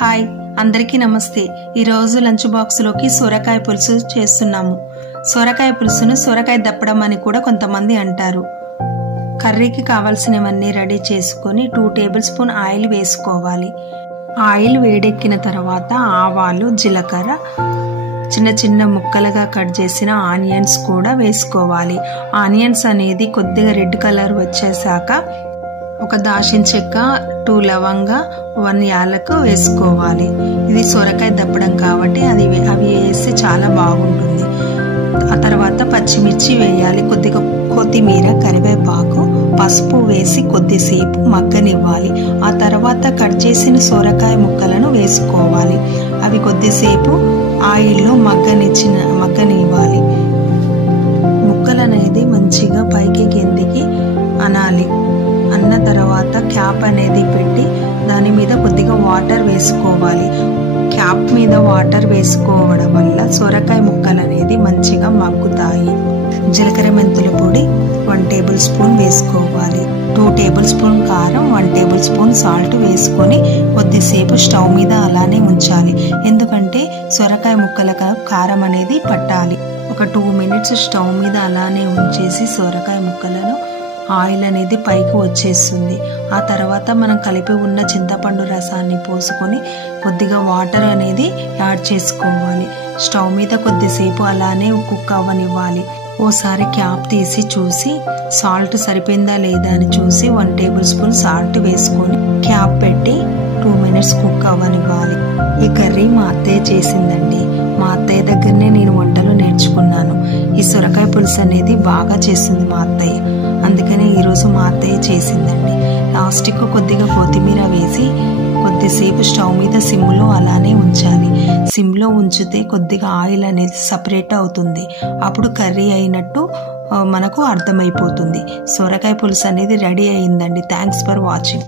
Hi అందరికీ నమస్తే। ఈ రోజు లంచ్ బాక్స్ లోకి సొరకాయ పులుసు చేస్తున్నాము। సొరకాయ పులుసును సొరకాయ దప్పడం అని కూడా కొంతమంది అంటారు। కర్రీకి కావాల్సినవన్నీ రెడీ చేసుకొని 2 టేబుల్ స్పూన్ ఆయిల్ వేసుకోవాలి। ఆయిల్ వేడెక్కిన తర్వాత ఆవాలు, జీలకర్ర, చిన్న చిన్న ముక్కలుగా కట్ చేసిన ఆనియన్స్ కూడా వేసుకోవాలి। ఆనియన్స్ అనేది కొద్దిగా రెడ్ కలర్ వచ్చేసాక ఒక దాల్చిన చెక్క, 2 లవంగా, 1 యాలకు వేసుకోవాలి। ఇది సొరకాయ దప్పడం కాబట్టి అవి వేస్తే చాలా బాగుంటుంది। ఆ తర్వాత పచ్చిమిర్చి వేయాలి, కొద్దిగా కొత్తిమీర, కరివేపాకు, పసుపు వేసి కొద్దిసేపు మగ్గనివ్వాలి। ఆ తర్వాత కట్ చేసిన సొరకాయ ముక్కలను వేసుకోవాలి। అవి కొద్దిసేపు ఆయిల్లో మగ్గనివ్వాలి। ముక్కలు అనేది మంచిగా పైకి కిందికి అనాలి। అన్న తర్వాత క్యాప్ అనేది పెట్టి దాని మీద కొద్దిగా వాటర్ వేసుకోవాలి। క్యాప్ మీద వాటర్ వేసుకోవడం వల్ల సొరకాయ ముక్కలు అనేది మంచిగా మగ్గుతాయి। జీలకర్ర మెంతుల పొడి 1 టేబుల్ స్పూన్ వేసుకోవాలి। 2 టేబుల్ స్పూన్ కారం, 1 టేబుల్ స్పూన్ సాల్ట్ వేసుకొని కొద్దిసేపు స్టవ్ మీద అలానే ఉంచాలి। ఎందుకంటే సొరకాయ ముక్కలకు కారం అనేది పట్టాలి। ఒక 2 మినిట్స్ స్టవ్ మీద అలానే ఉంచేసి సొరకాయ ముక్కలను ఆయిల్ అనేది పైకి వచ్చేస్తుంది। ఆ తర్వాత మనం కలిపి ఉన్న చింతపండు రసాన్ని పోసుకొని కొద్దిగా వాటర్ అనేది యాడ్ చేసుకోవాలి। స్టవ్ మీద కొద్దిసేపు అలానే కుక్ అవ్వనివ్వాలి। ఓసారి క్యాప్ తీసి చూసి సాల్ట్ సరిపోయిందా లేదా అని చూసి 1 టేబుల్ స్పూన్ సాల్ట్ వేసుకొని క్యాప్ పెట్టి 2 మినిట్స్ కుక్ అవ్వనివ్వాలి। ఈ కర్రీ మా అత్తయ్య చేసిందండి। మా అత్తయ్య దగ్గరనే నేను వంటలు నేర్చుకున్నాను। ఈ సొరకాయ పులుసు అనేది బాగా చేస్తుంది మా అత్తయ్య, అందుకనే ఈరోజు మా అత్తయ్య చేసిందండి। లాస్ట్కు కొద్దిగా కొత్తిమీర వేసి కొద్దిసేపు స్టవ్ మీద సిమ్లో అలానే ఉంచాలి। సిమ్లో ఉంచితే కొద్దిగా ఆయిల్ అనేది సపరేట్ అవుతుంది, అప్పుడు కర్రీ అయినట్టు మనకు అర్థమైపోతుంది। సొరకాయ పులుసు అనేది రెడీ అయిందండి। Thanks for watching.